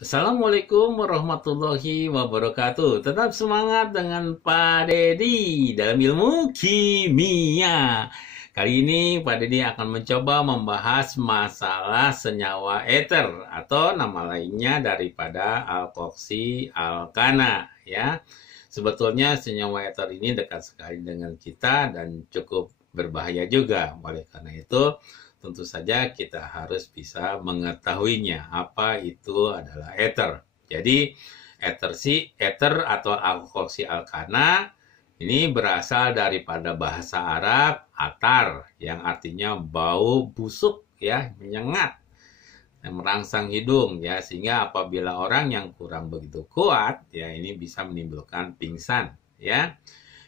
Assalamualaikum warahmatullahi wabarakatuh. Tetap semangat dengan Pak Dedi dalam ilmu kimia. Kali ini Pak Dedi akan mencoba membahas masalah senyawa ether atau nama lainnya daripada alkoksi alkana ya. Sebetulnya senyawa ether ini dekat sekali dengan kita dan cukup berbahaya juga. Oleh karena itu tentu saja kita harus bisa mengetahuinya apa itu adalah ether. Jadi ether atau alkoksi alkana ini berasal daripada bahasa Arab atar yang artinya bau busuk ya, menyengat, merangsang hidung ya, sehingga apabila orang yang kurang begitu kuat ya ini bisa menimbulkan pingsan ya.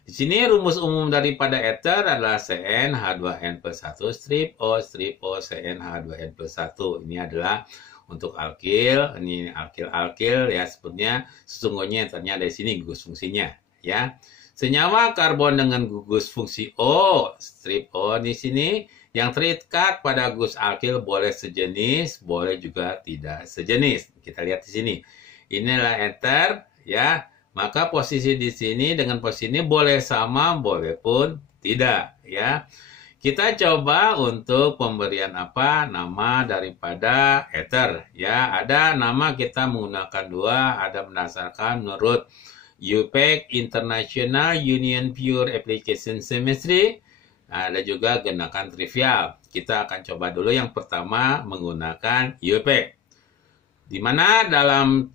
Di sini rumus umum daripada ether adalah CnH2n+1 strip O CnH2n+1. Ini adalah untuk alkil, ini alkil ya, sebetulnya sesungguhnya ethernya dari sini gugus fungsinya ya. Senyawa karbon dengan gugus fungsi O, strip O di sini yang terikat pada gugus alkil boleh sejenis, boleh juga tidak sejenis. Kita lihat di sini. Inilah ether ya. Maka posisi di sini dengan posisi ini boleh sama, boleh pun tidak ya. Kita coba untuk pemberian nama daripada ether ya. Ada nama kita menggunakan dua, ada berdasarkan menurut UPAC International Union Pure Application Chemistry, ada juga gunakan trivial. Kita akan coba dulu yang pertama menggunakan UPAC. Di mana dalam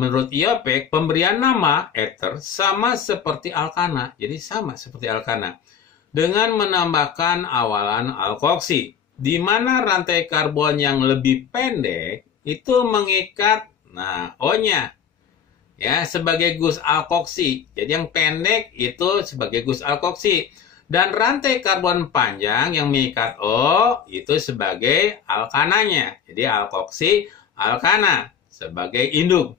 menurut IOPEC pemberian nama ether sama seperti alkana. Jadi sama seperti alkana. Dengan menambahkan awalan alkoksi. Di mana rantai karbon yang lebih pendek itu mengikat O-nya ya sebagai gus alkoksi. Jadi yang pendek itu sebagai gus alkoksi. Dan rantai karbon panjang yang mengikat O itu sebagai alkananya. Jadi alkoksi alkana sebagai induk.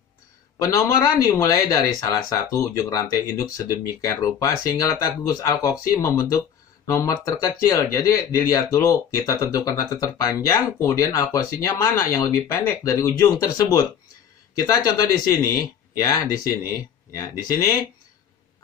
Penomoran dimulai dari salah satu ujung rantai induk sedemikian rupa sehingga letak gugus alkoksi membentuk nomor terkecil. Jadi dilihat dulu, kita tentukan rantai terpanjang, kemudian alkoksinya mana yang lebih pendek dari ujung tersebut. Kita contoh di sini ya, di sini ya, di sini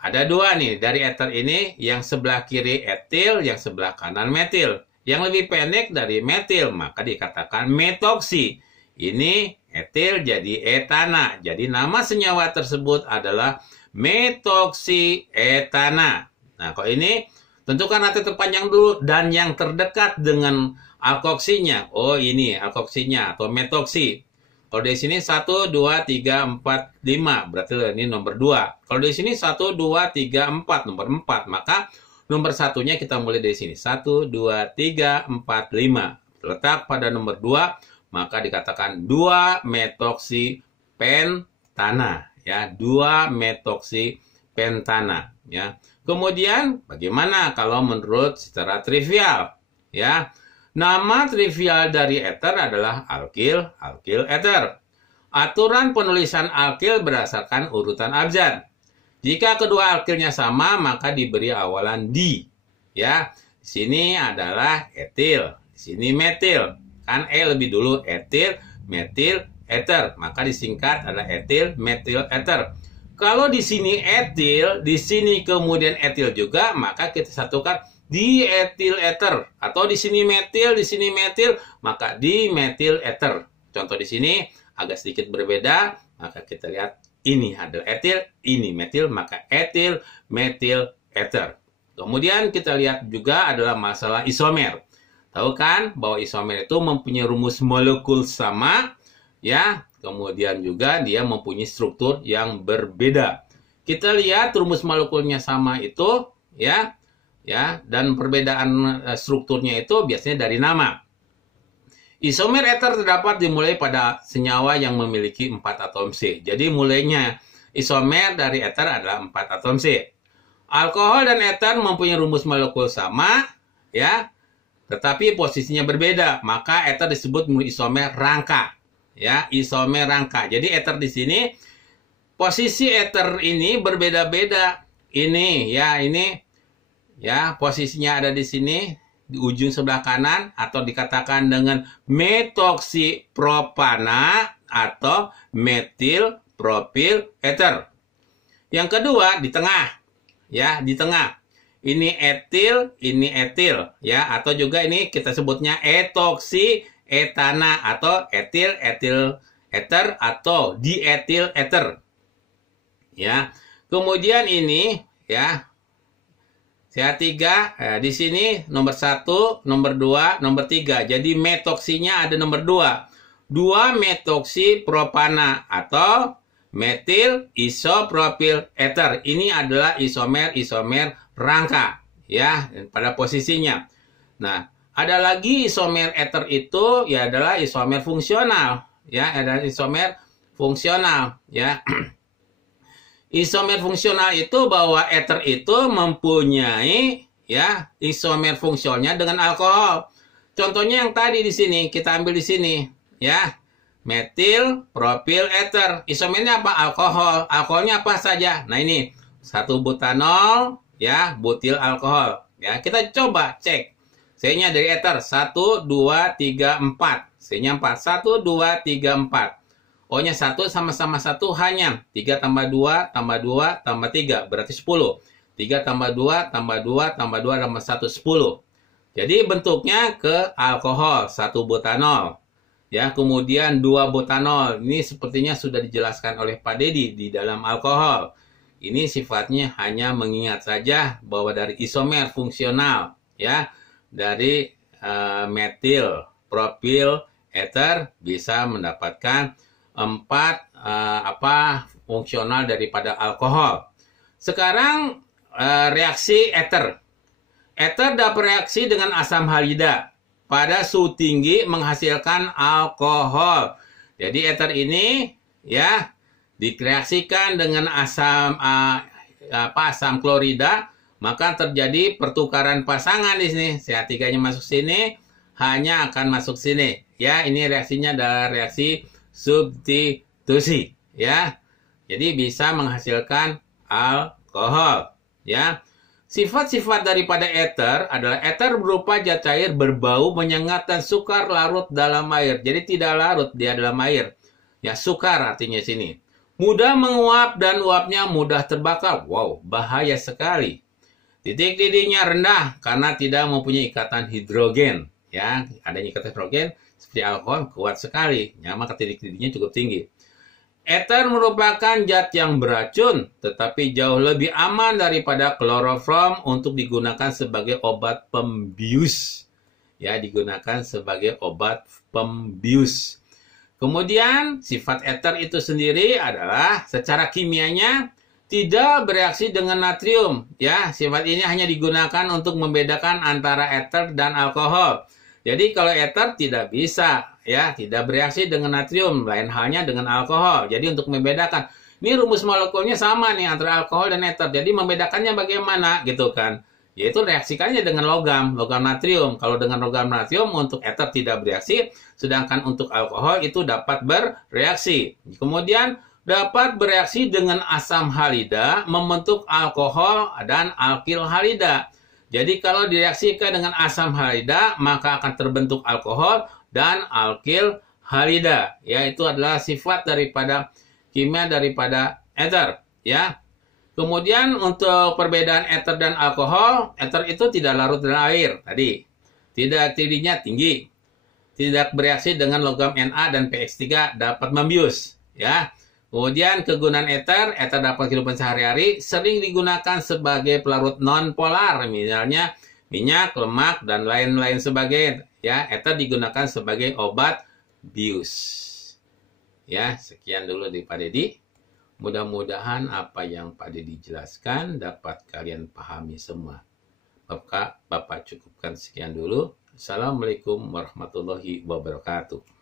ada dua nih dari ether ini, yang sebelah kiri etil, yang sebelah kanan metil. Yang lebih pendek dari metil maka dikatakan metoksi. Ini etil jadi etana. Jadi nama senyawa tersebut adalah metoksietana. Nah, kalau ini tentukan rantai terpanjang dulu dan yang terdekat dengan alkoksinya. Oh, ini alkoksinya atau metoksi. Kalau di sini 1, 2, 3, 4, 5. Berarti ini nomor 2. Kalau di sini 1, 2, 3, 4. Nomor 4. Maka nomor satunya kita mulai dari sini. 1, 2, 3, 4, 5. Terletak pada nomor 2. Maka dikatakan 2-metoksipentana ya, 2-metoksipentana ya. Kemudian bagaimana kalau menurut secara trivial ya? Nama trivial dari ether adalah alkil ether. Aturan penulisan alkil berdasarkan urutan abjad. Jika kedua alkilnya sama maka diberi awalan di ya. Di sini adalah etil, di sini metil. Kan lebih dulu etil, metil, ether. Maka disingkat adalah etil, metil, ether. Kalau di sini etil, di sini kemudian etil juga, maka kita satukan di etil ether. Atau di sini metil, maka di metil ether. Contoh di sini agak sedikit berbeda, maka kita lihat ini adalah etil, ini metil, maka etil, metil, ether. Kemudian kita lihat juga adalah masalah isomer. Tahu kan bahwa isomer itu mempunyai rumus molekul sama ya, kemudian juga dia mempunyai struktur yang berbeda. Kita lihat rumus molekulnya sama itu ya, dan perbedaan strukturnya itu biasanya dari nama. Isomer ether terdapat dimulai pada senyawa yang memiliki 4 atom C. Jadi mulainya isomer dari ether adalah 4 atom C. Alkohol dan ether mempunyai rumus molekul sama ya, tetapi posisinya berbeda, maka ether disebut isomer rangka. Ya, isomer rangka. Jadi ether di sini posisi ether ini berbeda-beda. Ini ya, posisinya ada di sini di ujung sebelah kanan atau dikatakan dengan metoksipropana. atau metil propil ether. Yang kedua di tengah, ya di tengah. Ini etil, ya, atau juga ini kita sebutnya etoksi etana atau etil ether atau dietil ether. Ya. Kemudian ini ya CH3 di sini nomor 1, nomor 2, nomor 3. Jadi metoksinya ada nomor 2. 2-metoksi propana atau metil isopropil ether. Ini adalah isomer rangka ya pada posisinya. Nah, ada lagi isomer ether itu ya adalah isomer fungsional ya, ada isomer fungsional ya. Isomer fungsional itu bahwa ether itu mempunyai ya isomer fungsionalnya dengan alkohol. Contohnya yang tadi di sini kita ambil di sini ya. Metil propil ether. Isomernya apa? Alkohol. Alkoholnya apa saja? Nah ini 1 butanol ya, butil alkohol. Ya, kita coba cek. C-nya dari ether 1 2 3 4. C-nya 4. 1 2 3 4. O-nya 1 sama-sama 1 hanya 3 tambah 2 tambah 2 tambah 3 berarti 10. 3 tambah 2 tambah 2 tambah 2 tambah 1 10. Jadi bentuknya ke alkohol 1 butanol. Ya, kemudian 2 butanol. Ini sepertinya sudah dijelaskan oleh Pak Dedi di dalam alkohol. Ini sifatnya hanya mengingat saja bahwa dari isomer fungsional ya, dari metil propil ether bisa mendapatkan 4 fungsional daripada alkohol. Sekarang reaksi ether. Ether dapat reaksi dengan asam halida pada suhu tinggi menghasilkan alkohol. Jadi ether ini ya direaksikan dengan asam klorida, maka terjadi pertukaran pasangan di sini. CH3-nya masuk sini, hanya akan masuk sini. Ya, ini reaksinya adalah reaksi substitusi ya. Jadi bisa menghasilkan alkohol ya. Sifat-sifat daripada ether adalah ether berupa zat cair berbau menyengat dan sukar larut dalam air. Jadi tidak larut dia dalam air. Ya, sukar artinya sini. Mudah menguap dan uapnya mudah terbakar. Wow, bahaya sekali. Titik didihnya rendah karena tidak mempunyai ikatan hidrogen. Ya, adanya ikatan hidrogen seperti alkohol kuat sekali. Ya, maka titik didihnya cukup tinggi. Ether merupakan zat yang beracun, tetapi jauh lebih aman daripada kloroform untuk digunakan sebagai obat pembius. Ya, digunakan sebagai obat pembius. Kemudian, sifat ether itu sendiri adalah secara kimianya tidak bereaksi dengan natrium. Ya, sifat ini hanya digunakan untuk membedakan antara ether dan alkohol. Jadi kalau ether tidak bisa, ya, tidak bereaksi dengan natrium, lain halnya dengan alkohol. Jadi untuk membedakan, ini rumus molekulnya sama nih antara alkohol dan ether. Jadi membedakannya bagaimana, gitu kan? Yaitu reaksikannya dengan logam natrium. Kalau dengan logam natrium untuk ether tidak bereaksi, sedangkan untuk alkohol itu dapat bereaksi. Kemudian dapat bereaksi dengan asam halida membentuk alkohol dan alkil halida. Jadi kalau direaksikan dengan asam halida, maka akan terbentuk alkohol dan alkil halida. Ya, itu adalah sifat daripada kimia daripada ether. Ya. Kemudian untuk perbedaan ether dan alkohol, ether itu tidak larut dalam air tadi. Tidak tidinya tinggi. Tidak bereaksi dengan logam Na dan pX3 dapat membius. Ya. Kemudian kegunaan ether dapat kehidupan sehari-hari sering digunakan sebagai pelarut non-polar, misalnya minyak, lemak, dan lain-lain sebagainya. Ya, ether digunakan sebagai obat bius. Ya, sekian dulu dari Pak Dedi. Mudah-mudahan apa yang Pak Dedi jelaskan dapat kalian pahami semua. Bapak cukupkan sekian dulu. Assalamualaikum warahmatullahi wabarakatuh.